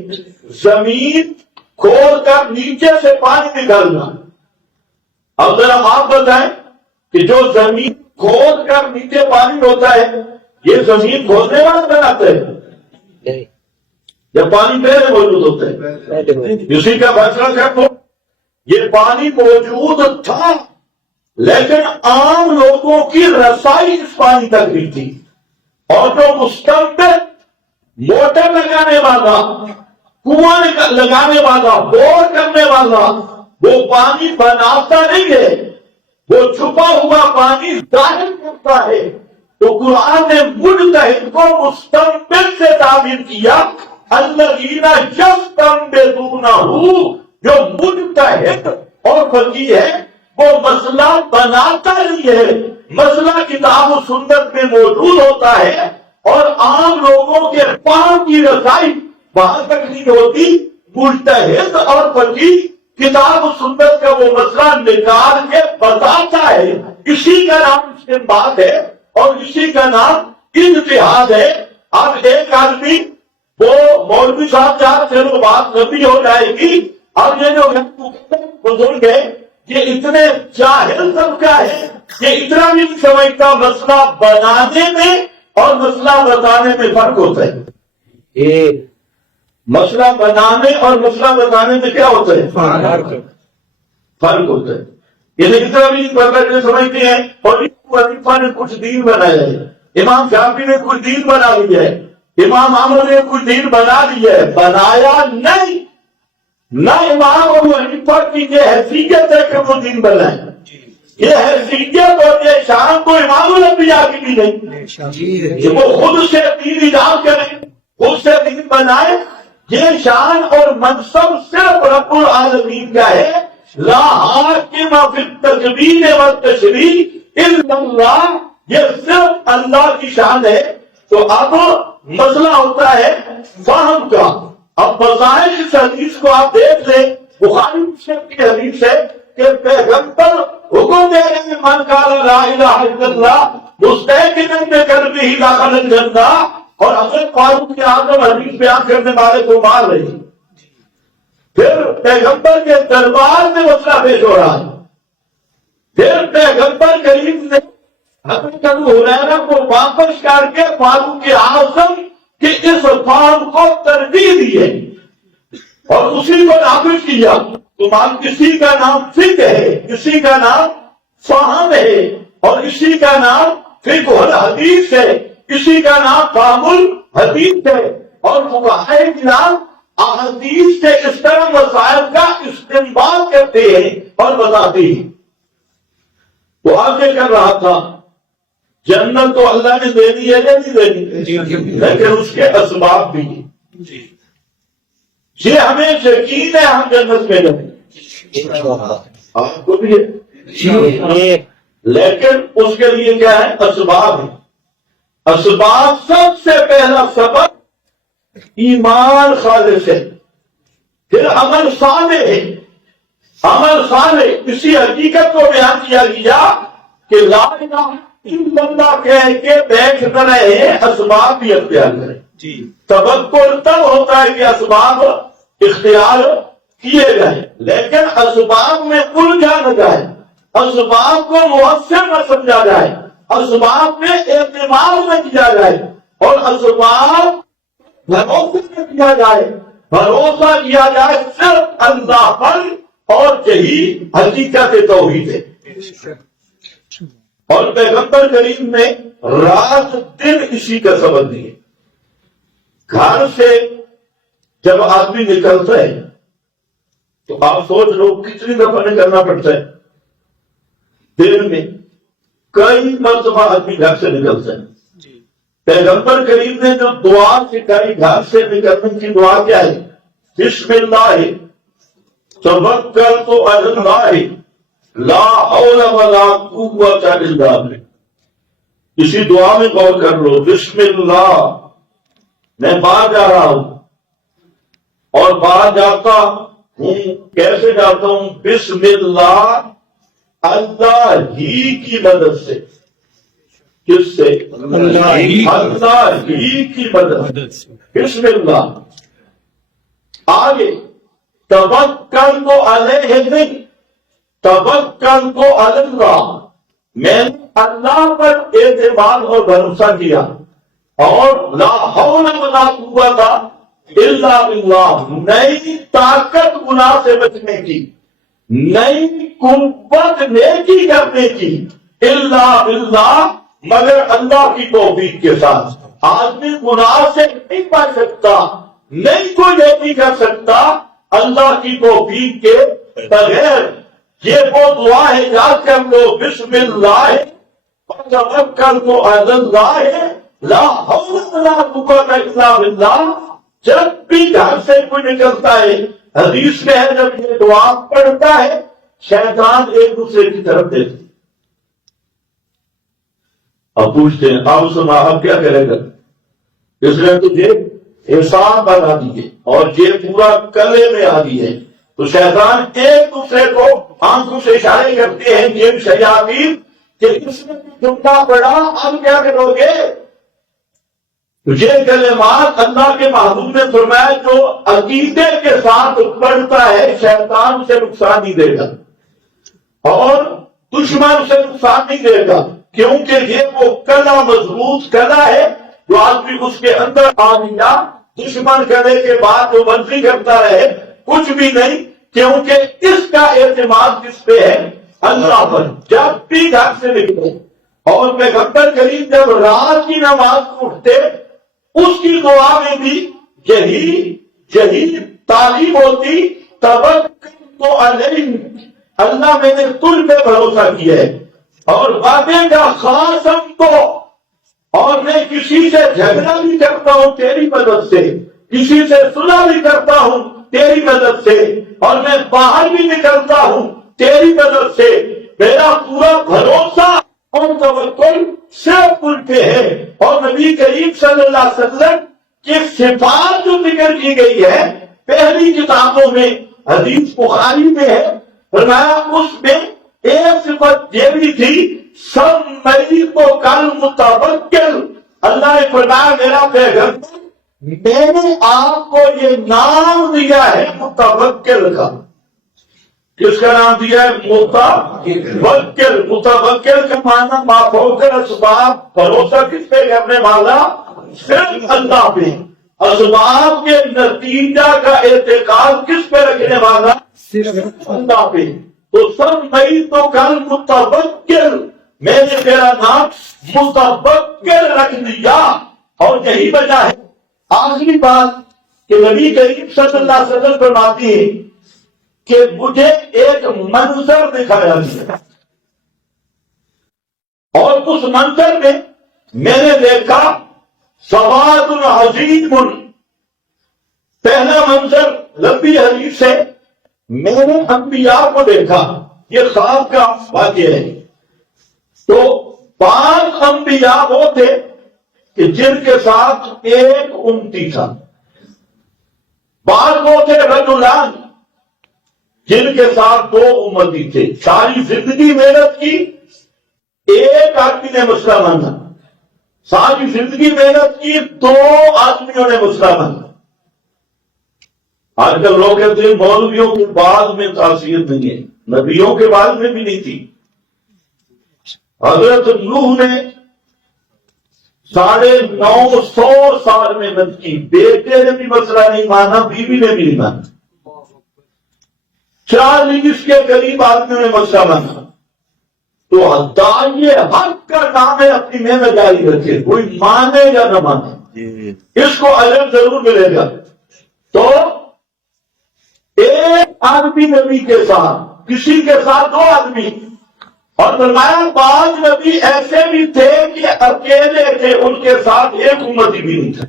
زمین کھود کر نیچے سے پانی نکالنا۔ اب ذرا آپ بتائیں کہ جو زمین کھود کر نیچے پانی ہوتا ہے یہ زمین کھودنے والے بناتے ہیں یا پانی پہلے موجود ہوتا ہے؟ اسی کا فیصلہ کر دو۔ یہ پانی موجود تھا لیکن عام لوگوں کی رسائی اس پانی تک نہیں تھی، اور جو مستنبط موٹر لگانے والا، کنواں لگانے والا، بور کرنے والا، وہ پانی بناتا نہیں ہے، وہ چھپا ہوا پانی ظاہر کرتا ہے۔ تو قرآن نے مجتہد کو مستنبط سے تعبیر کیا، الذین یستنبطونہ، جو مجتہد اور فقیہ ہے وہ مسئلہ بناتا نہیں ہے، مسئلہ کتاب و سنت میں موجود ہوتا ہے اور عام لوگوں کے پاؤں کی رسائی وہاں تک نہیں ہوتی۔ مجتہد اور فقیہ کتاب و سنت کا وہ مسئلہ نکال کے بتاتا ہے، اسی کا نام استنباط ہے اور اسی کا نام اجتہاد ہے۔ اب ایک آدمی وہ مولوی صاحب جہاں سے وہ بات لمبی ہو جائے گی، اب یہ جو بزرگ ہے یہ اتنے جاہل طبقہ ہے، یہ اتنا بھی نہیں سمجھتا مسئلہ بنانے میں اور مسئلہ بتانے میں فرق ہوتا ہے۔ مسئلہ بنانے اور مسئلہ بتانے میں کیا ہوتا ہے؟ فرق ہوتا ہے۔ یہ اتنا بھی نہیں پڑھتا جو سمجھتے ہیں اور حنیفہ نے کچھ دین بنایا ہے، امام شافعی نے کچھ دین بنا لیا ہے، امام احمد نے کچھ دین بنا لیا ہے، بنایا نہیں۔ نہ امام ابو حنیفہ کی یہ حیثیت ہے کہ وہ دین بنائے، یہ حیثیت اور یہ شان کو امام الانبیاء کی بھی نہیں کہ وہ خود سے دین ایجاد کریں، خود سے دین بنائے۔ یہ شان اور منصب صرف رب العالمین کا ہے۔ لا حاکم فی التکبیر والتشریع الا اللہ، یہ صرف اللہ کی شان ہے۔ تو اب مسئلہ ہوتا ہے فہم کا۔ اب بظاہر اس حدیث کو آپ دیکھ لیں، بخاری مسلم کی حدیث ہے کہ پیغمبر حکم دے رہے ہیں من قال لا الہ الا اللہ مستحقا بقلبہ دخل الجنہ، اور حضرت فاروق اعظم حدیث بیان کرنے والے کو مار رہے ہیں۔ پھر پیغمبر کے دربار میں مسئلہ پیش ہو رہا ہے، پھر پیغمبر کریم نے حضرت ابو ہریرہ کو واپس کر کے فاروق اعظم کہ اس فارم کو ترجیح دی ہے اور اسی کو نافذ کیا۔ تمہارا کسی کا نام فقہ ہے، کسی کا نام فہم ہے، اور اسی کا نام فقہ الحدیث ہے، اسی کا نام فہم الحدیث ہے، اور فقہاء کرام احادیث سے اس طرح مسائل کا استنباط کرتے ہیں اور بتاتے ہیں۔ تو آگے کر رہا تھا جنت تو اللہ نے دینی ہے یا نہیں دینی، لیکن اس کے اسباب بھی ہیں۔ یہ ہمیں یقین ہے ہم جنت میں جائیں گے، آپ کو بھی ہے، لیکن اس کے لیے کیا ہے؟ اسباب ہے۔ اسباب سب سے پہلا سبب ایمان خالص ہے، پھر عمل صالح ہے۔ عمل صالح اسی حقیقت کو بیان کیا گیا کہ لا الہ الا اللہ کہہ کے بیٹھ نہ رہے، اسباب بھی اختیار کریں۔ تبکر تب ہوتا ہے کہ اسباب اختیار کیے جائیں، لیکن اسباب میں الجھا نہ جائے، اسباب کو مؤثر نہ سمجھا جائے، اسباب میں اعتماد نہ کیا جائے، اور اسباب بھروسہ نہ کیا جائے۔ بھروسہ کیا جائے صرف اللہ پر، اور یہی حقیقت توحید ہے۔ اور پیغمبر کریم نے رات دن اسی کا سبب دیے۔ گھر سے جب آدمی نکلتا ہے تو آپ سوچ لو کتنی دفعہ کرنا پڑتا ہے دن میں، کئی مرتبہ آدمی گھر سے نکلتا ہے۔ پیغمبر کریم نے جو دعا سکھائی گھر سے نکلنے کی دعا کیا ہے؟ بسم اللہ توکلت علی اللہ لا حول ولا قوت الا باللہ۔ اسی دعا میں غور کر لو، بسم اللہ میں باہر جا رہا ہوں، اور باہر جاتا ہوں کیسے جاتا ہوں؟ بسم اللہ، اللہ ہی کی مدد سے۔ کس سے؟ اللہ ہی کی مدد سے، بسم اللہ۔ آگے توکلت علیہ نہیں، توکلت علی اللہ، میں نے اللہ پر اعتماد اور بھروسہ کیا، اور لا حول ولا قوت الا باللہ، نئی طاقت گناہ سے بچنے کی، نئی قوت نیکی کرنے کی، الا باللہ، مگر اللہ کی توفیق کے ساتھ۔ آدمی گناہ سے نہیں بچ سکتا، نہیں کوئی نیکی کر سکتا اللہ کی توفیق کے بغیر۔ یہ وہ دعا ہے، یاد کر لو، بسم اللہ توکلت علی اللہ لا حول ولا قوت الا باللہ۔ جب بھی گھر سے کوئی نکلتا ہے، حدیث میں ہے، جب یہ دعا پڑھتا ہے شیطان ایک دوسرے کی طرف دیتے۔ اب پوچھتے ہیں آپ سنا اب کیا کرے گا؟ اس نے تجھے احسان بنا دیے اور یہ پورا کلے میں آ دی ہے، تو شیطان ایک دوسرے کو آنکھوں سے اشارے کرتے ہیں جن شیاطین کہ اس نے جملہ پڑھا، اب کیا کرو گے؟ یہ کلمات اللہ کے محبوب نے فرمایا جو عقیدے کے ساتھ پڑھتا ہے شیطان اسے نقصان نہیں دے گا اور دشمن اسے نقصان نہیں دے گا، کیونکہ یہ وہ کلا مضبوط کلا ہے جو آدمی اس کے اندر آ گیا، دشمن کرنے کے بعد وہ منفی کرتا رہے کچھ بھی نہیں، کیونکہ اس کا اعتماد کس پہ ہے؟ اللہ پر۔ جب بھی گھر سے نکلے اور پیغمبر کریم جب رات کی نماز کو اٹھتے اس کی دعا میں بھی یہی تعلیم ہوتی، توکلت علیہ، اللہ میں نے تجھ پہ بھروسہ کیا ہے اور وعدے کا خاص ہم کو، اور میں کسی سے جھگڑا بھی کرتا ہوں تیری مدد سے، کسی سے صلح بھی کرتا ہوں تیری مدد سے، اور میں باہر بھی نکلتا ہوں تیری مدد سے۔ میرا پورا بھروسہ اور توکل صرف ان پہ ہے۔ اور نبی کریم صلی اللہ علیہ وسلم کی صفات جو ذکر کی گئی ہے پہلی کتابوں میں، حدیث بخاری میں ہے، فرمایا اس میں ایک صفت یہ بھی تھی، سمیت کل متوکل، اللہ نے فرمایا میرا پیغمبر میں نے آپ کو یہ نام دیا ہے متوکل کا۔ کس کا نام دیا ہے؟ متوکل۔ متوکل کا معنی مافوق الاسباب، بھروسہ کس پہ کرنے والا؟ صرف اللہ پہ۔ اسباب کے نتیجہ کا اعتقاد کس پہ رکھنے والا؟ صرف اللہ پہ۔ تو سمیت کل متوکل، میں نے تیرا نام متوکل رکھ دیا، اور یہی وجہ ہے آخری بات کہ نبی کریم صلی اللہ علیہ وسلم فرماتی ہے کہ مجھے ایک منظر دکھایا گیا اور اس منظر میں میں نے دیکھا سواد عظیم۔ پہلا منظر لمبی حدیث سے میں نے انبیاء کو دیکھا، یہ خواب کا واقعہ ہے۔ تو 5 انبیاء وہ تھے کہ جن کے ساتھ ایک امتی تھا، بعض وہ تھے رجلان جن کے ساتھ 2 امتی تھے، ساری زندگی محنت کی، ایک آدمی نے مسئلہ مانا، ساری زندگی محنت کی، 2 آدمیوں نے مسئلہ مانا۔ آج کل لوگ کہتے ہیں مولویوں کے بعد میں تاثیر نہیں ہے، نبیوں کے بعد میں بھی نہیں تھی۔ حضرت نوح نے 950 سال محنت کی، بیٹے نے بھی مسئلہ نہیں مانا، بیوی نے بھی نہیں مانا، 40 کے قریب آدمیوں نے مسئلہ مانا۔ تو داعی حق کا کام ہے اپنی محنت جاری رکھے، کوئی مانے یا نہ مانے اس کو اجر ضرور ملے گا۔ تو ایک آدمی نبی کے ساتھ، کسی کے ساتھ 2 آدمی، اور فرمایا بعض نبی ایسے بھی تھے کہ اکیلے تھے، ان کے ساتھ ایک امتی بھی نہیں تھا۔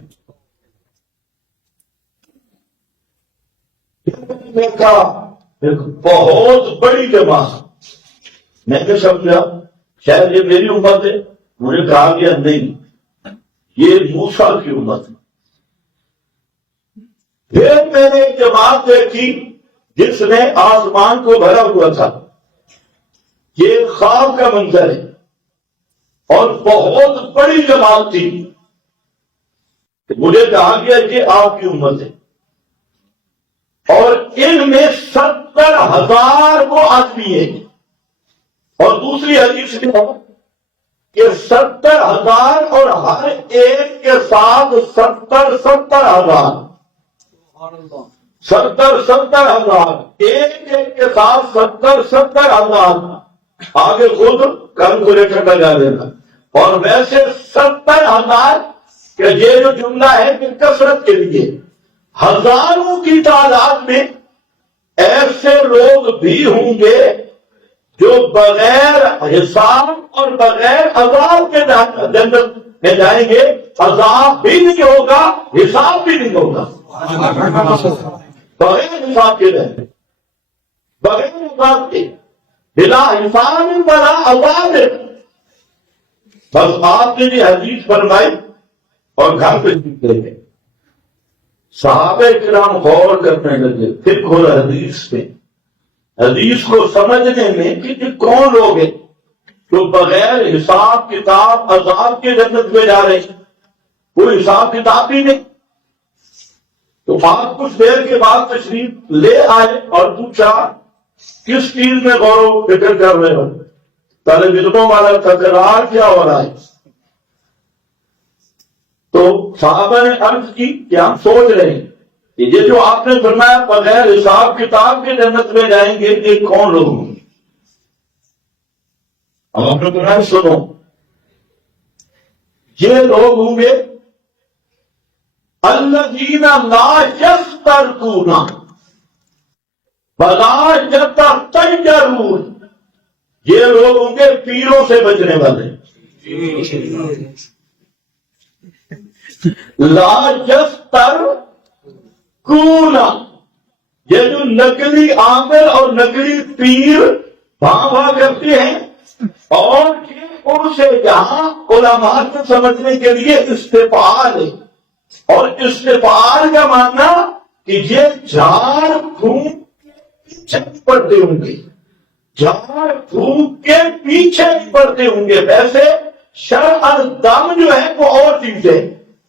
دیکھا ایک بہت بڑی جماعت، میں نے سمجھا شاید یہ میری امت ہے، مجھے کہا گیا نہیں، یہ موسیٰ کی امت ہے۔ پھر میں نے ایک جماعت دیکھی جس نے آسمان کو بھرا ہوا تھا، یہ خواب کا منظر ہے، اور بہت بڑی جماعت تھی۔ مجھے کہا گیا یہ آپ کی امت ہے، اور ان میں 70,000 وہ آدمی ہیں، اور دوسری حدیث میں کہ 70,000 اور ہر ایک کے ساتھ 70,000 ایک ایک کے ساتھ 70,000 آگے خود کیلکولیٹر لگا دینا۔ اور ویسے 70,000 کہ یہ جو جملہ ہے کہ کثرت کے لیے ہزاروں کی تعداد میں ایسے لوگ بھی ہوں گے جو بغیر حساب اور بغیر عذاب کے جنت میں جائیں گے۔ عذاب بھی نہیں ہوگا، حساب بھی نہیں ہوگا، بغیر حساب کے رہیں، بغیر حساب کے، بلا حساب بلا عذاب ہے۔ بس آپ نے یہ حدیث فرمائی اور گھر پہ سیکھتے ہیں۔ صحابہ کرام غور کرنے لگے فقہ اور حدیث پہ، حدیث کو سمجھنے میں کہ یہ کون لوگ ہیں جو بغیر حساب کتاب عذاب کے جنت میں جا رہے ہیں، کوئی حساب کتاب بھی نہیں۔ تو آپ کچھ دیر کے بعد تشریف لے آئے اور پوچھا کس چیز میں غور و فکر کر رہے ہو؟ طالب علموں والا تکرار کیا ہو رہا ہے؟ تو صحابہ نے عرض کی کہ ہم سوچ رہے ہیں کہ یہ جو آپ نے فرمایا بغیر حساب کتاب کے جنت میں جائیں گے، یہ کون لوگ ہوں گے؟ اب آپ نے فرمایا سنو، یہ لوگ ہوں گے الذین لا یسترقون ولا یتطیرون، یہ لوگ ہوں گے پیروں سے بچنے والے۔ لا یسترقون، یہ جو نقلی عامل اور نقلی پیر بھاں کرتے ہیں، اور یہ ان سے جہاں علماء کو سمجھنے کے لیے استفعال ہے، اور استفعال کا معنی کہ یہ جھاڑ پھونک کے پیچھے پڑتے ہوں گے، جھاڑ پھونک کے پیچھے پڑتے ہوں گے۔ ویسے شرع دم جو ہے وہ اور چیز ہے،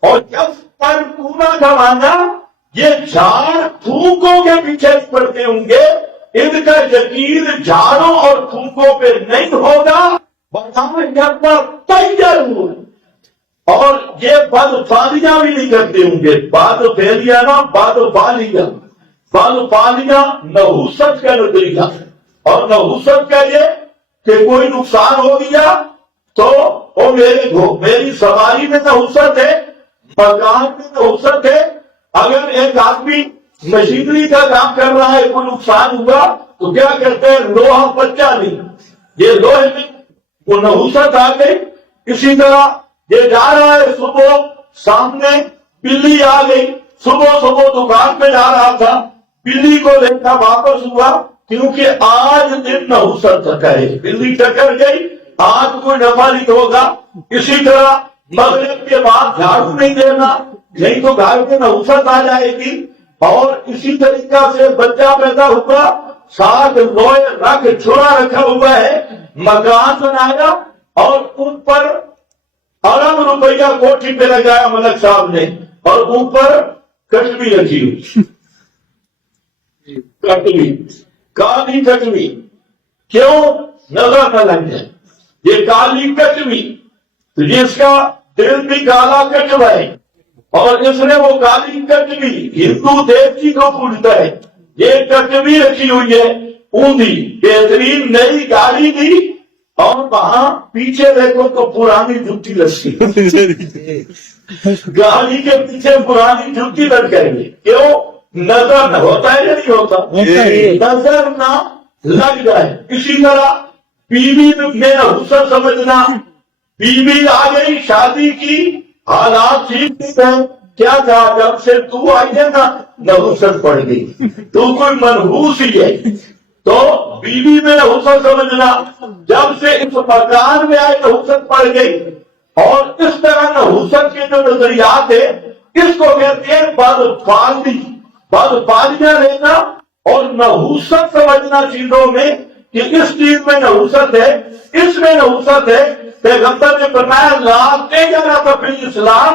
اور جب پر پورا کا معنی یہ جھاڑ پھونکوں کے پیچھے پڑتے ہوں گے۔ ان کا یقین جھاڑوں اور پھونکوں پہ نہیں ہوگا، اور یہ بدفعلیاں بھی نہیں کرتے ہوں گے۔ بدفعلیاں نا بدفعلیاں نحوست کا نظریہ، اور نحوست کا یہ کہ کوئی نقصان ہو گیا تو وہ میری سواری میں نحوست ہے، مکان میں نحوست ہے۔ اگر ایک آدمی مشینری کا کام کر رہا ہے، کوئی نقصان ہوا تو کیا کرتے ہیں؟ لوہا بچہ نہیں، یہ لوہے میں وہ نحوست آ گئی۔ اسی طرح یہ جا رہا ہے، صبح سامنے بلی آ گئی، صبح دکان پہ جا رہا تھا، بلی کو لے کر واپس ہوا، کیونکہ آج دن نحوست ٹکرے، بلی ٹکر گئی، آج کوئی نفع نہیں ہوگا۔ اسی طرح مغرب کے بعد جھاڑو نہیں دینا، نہیں تو گھر میں نحوست آ جائے گی۔ اور اسی طریقہ سے بچہ پیدا ہوا، ساتھ لوہے رکھ چھڑا رکھا ہوا ہے، مکان بنایا اور ان پر ارب روپیہ کوٹھی پہ لگایا ملک صاحب نے، اور اوپر کٹوی رکھی ہوئی، کٹوی، کالی کٹوی، کیوں؟ نظر نہ لگ جائے۔ یہ کالی کٹوی، تو جس کا دل بھی کالا کٹوا ہے، اور اس نے وہ کالی کٹوی ہندو دیوتی کو پوجتا ہے، یہ کٹوی رکھی ہوئی ہے، اونی بہترین نئی گاڑی دی، اور وہاں پیچھے دیکھو تو پرانی جوتی لٹکی، گاڑی کے پیچھے پرانی جوتی لٹکائیں گے، کیوں؟ نظر نہ ہوتا ہے یا نہیں ہوتا؟ نظر نہ لگ جائے۔ اسی طرح بیوی میں حسن سمجھنا، بیوی آ گئی، شادی کی، حالات ٹھیک نہیں ہے، کیا کہا؟ جب سے تو آئی ہے نا نحوست پڑ گئی، تو کوئی منحوس ہی ہے۔ تو بیوی میں حسن سمجھنا، جب سے اس مکان میں آئے نحوست پڑ گئی، اور اس طرح نحوست کے جو نظریات ہیں اس کو کہتے ہیں بدفعلی، بدفالیاں لینا اور نحوست سمجھنا چیزوں میں کہ اس چیز میں نحوست ہے، اس میں نحوست ہے. پیغمبر نے فرمایا لا تجارت فی الاسلام،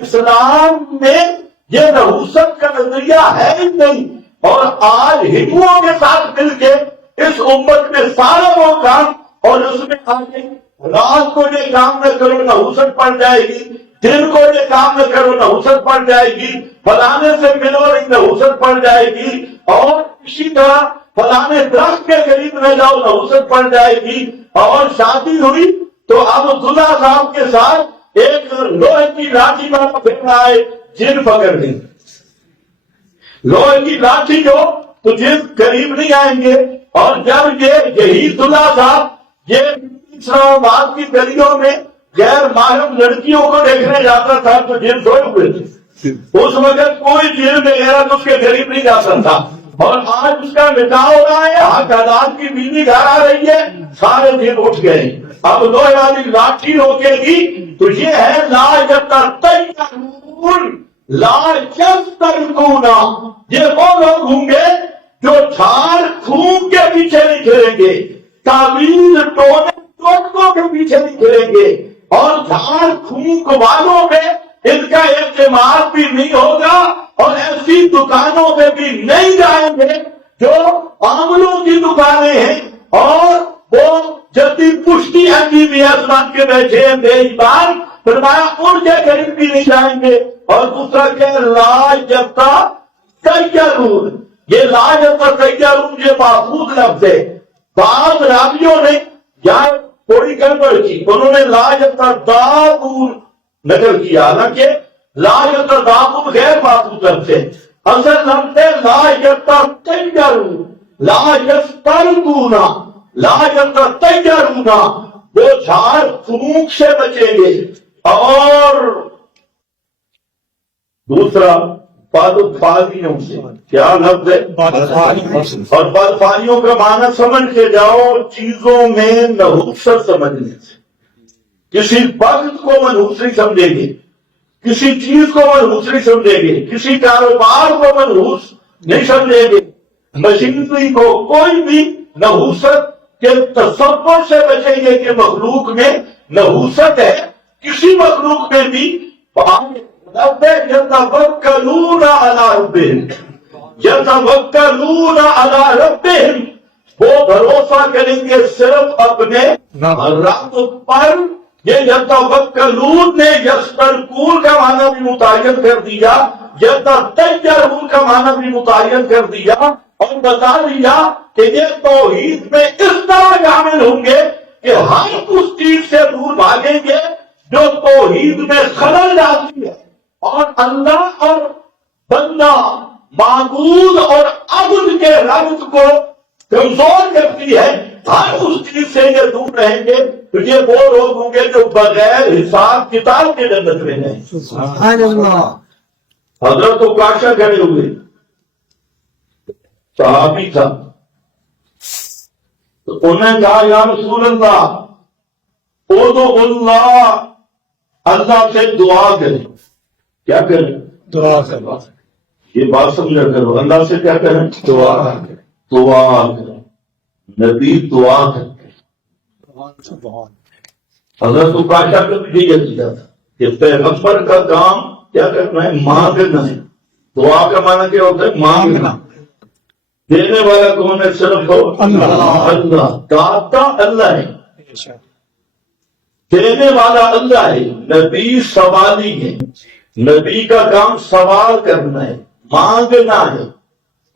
اسلام میں یہ نحوست کا نظریہ ہے ہی نہیں. اور آج ہندوؤں کے ساتھ مل کے اس امت میں سارا وہ کام، اور اس میں آگے رات کو یہ کام نہ کرو نحوست پڑ جائے گی، دن کو یہ کام نہ کرو نحوست پڑ جائے گی، فلانے سے ملو نہیں نحوست پڑ جائے گی، اور اسی طرح فلانے درخت کے قریب میں جاؤ نحوست پڑ جائے گی. اور شادی ہوئی تو اب دلہا صاحب کے ساتھ ایک لوہے کی لاٹھی والا پھر رہا ہے، جن پکڑ لی لوہے کی لاٹھی جو تو جن قریب نہیں آئیں گے. اور جب یہی دلہا صاحب یہ اسلام آباد کی گلیوں میں غیر محرم لڑکیوں کو دیکھنے جاتا تھا تو جن سوئے ہوئے تھے. اس وقت کوئی جن وغیرہ اس کے قریب نہیں جا سکتا. اور آج اس کا نکاح ہو رہا ہے، حقدار کی بیوی گھر آ رہی ہے، سارے دن اٹھ گئے. اب لوہے والی لاٹھی روکے گی تو یہ ہے لا یتطیرون لا یسترقون. یہ وہ لوگ ہوں گے جو جھاڑ پھونک کے پیچھے نہیں پھریں گے، تعویذ ٹونے ٹوٹکوں کے پیچھے نہیں پھریں گے، اور جھاڑ پھونک والوں میں ان کا اعتماد بھی نہیں ہوگا، اور ایسی دکانوں پہ بھی نہیں جائیں گے جو عاملوں کی دکانیں ہیں اور وہ جلدی پشتی ہے بھی آسمان کے بیٹھے ہیں بے ایمان. فرمایا ان کے قریب بھی نہیں جائیں گے. اور دوسرا کہ لا یتطیرون، یہ لا یتطیرون یہ محفوظ لفظ ہے. بعض راویوں نے یا تھوڑی گڑبڑ کی، انہوں نے لا یتدابون نقل کیا، حالانکہ لا یتدابون غیر محفوظ لفظ ہے. اصل لفظ ہے لا یتطیرون لا یسترقون لا یتطیرون، وہ جھاڑ پھونک سے بچیں گے. اور دوسرا بدفالیوں سے، کیا لفظ ہے؟ اور بدفالیوں کا معنی سمجھ کے جاؤ، چیزوں میں نحوست سمجھنے سے. کسی وقت کو منحوس نہیں سمجھیں گے، کسی چیز کو منحوس نہیں سمجھیں گے، کسی کاروبار کو منحوس نہیں سمجھیں گے، مشینری کو کوئی بھی نحوست کے تصور سے بچیں گے کہ مخلوق میں نحوست ہے. کسی مخلوق میں بھی یتوکلون علی ربہم یتوکلون علی ربہم، وہ بھروسہ کریں گے صرف اپنے رب پر. یہ یتوکلون نے یسترقون کا معنی بھی متعین کر دیا، یتطیرون کا معنی بھی متعین کر دیا، اور بتا دیا کہ یہ توحید میں اس طرح شامل ہوں گے کہ ہر اس چیز سے دور بھاگیں گے جو توحید میں خلل ڈالتی ہے، اور اللہ اور بندہ معبود اور عبد کے ربط کو کمزور کرتی ہے. ہر اس چیز سے یہ دور رہیں گے تو یہ وہ لوگ ہوں گے جو بغیر حساب کتاب کے جنت میں ہیں. سبحان اللہ. حضرت عکاشہ کھڑے ہوئے، صحابی تھا، تو انہوں نے کہا یا رسول اللہ ادعو اللہ، اللہ سے دعا کریں. کیا کریں؟ دعا کریں. یہ بات سمجھا کرو، اللہ سے کیا کریں؟ دعا کریں. دعا کریں. نبی دعا کرتے. حضرت عکاشہ کا بھی یہ عقیدہ تھا کہ پیغمبر کا کام کیا کرنا ہے؟ مانگنا ہے. دعا کا معنی کیا ہوتا ہے؟ مانگنا. دینے والا کون ہے؟ صرف اللہ. اللہ داتا اللہ ہے، دینے والا اللہ ہے. نبی سوالی ہے، نبی کا کام سوال کرنا ہے، مانگنا ہے.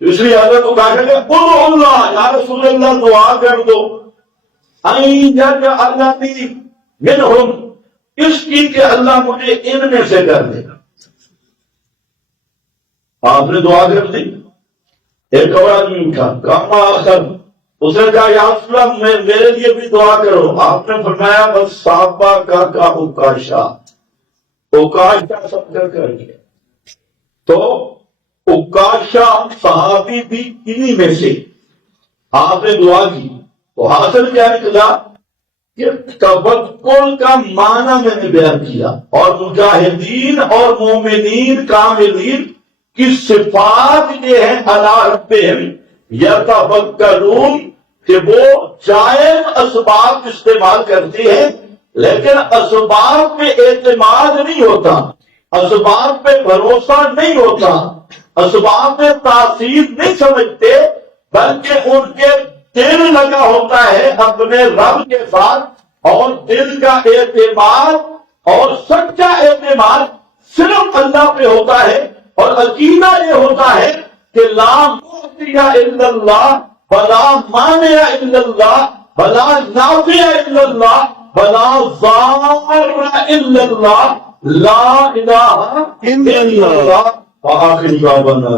اس لیے حضرت عکاشہ نے ادعو اللہ، یا رسول اللہ دعا کر دو ان یجعلنی منہم، اس کی کہ اللہ مجھے ان میں سے کر دے. آپ نے دعا کر دی. ایک اور آدمی اٹھا، کہا آخر، اس نے کہا یا رسول اللہ میرے لیے بھی دعا کرو. آپ نے فرمایا بس صحابہ کا عکاشہ سب کر گیا. تو عکاشہ صحابی بھی انہی میں سے. آپ نے دعا کی تو حاصل کیا نکلا کہ توکل کا معنی میں نے بیان کیا، اور مجاہدین اور مومنین کاملین کہ صفات یہ ہے علی ربہم یتوکلون کہ وہ جائز اسباب استعمال کرتی ہے، لیکن اسباب پہ اعتماد نہیں ہوتا، اسباب پہ بھروسہ نہیں ہوتا، اسباب پہ تاثیر نہیں سمجھتے، بلکہ ان کے دل لگا ہوتا ہے اپنے رب کے ساتھ، اور دل کا اعتماد اور سچا اعتماد صرف اللہ پہ ہوتا ہے، اور عقیدہ یہ ہوتا ہے کہ لا معطی الا اللہ ولا مانع الا اللہ ولا نافع الا اللہ ولا ضار الا اللہ لا الہ الا اللہ وآخر دعوانا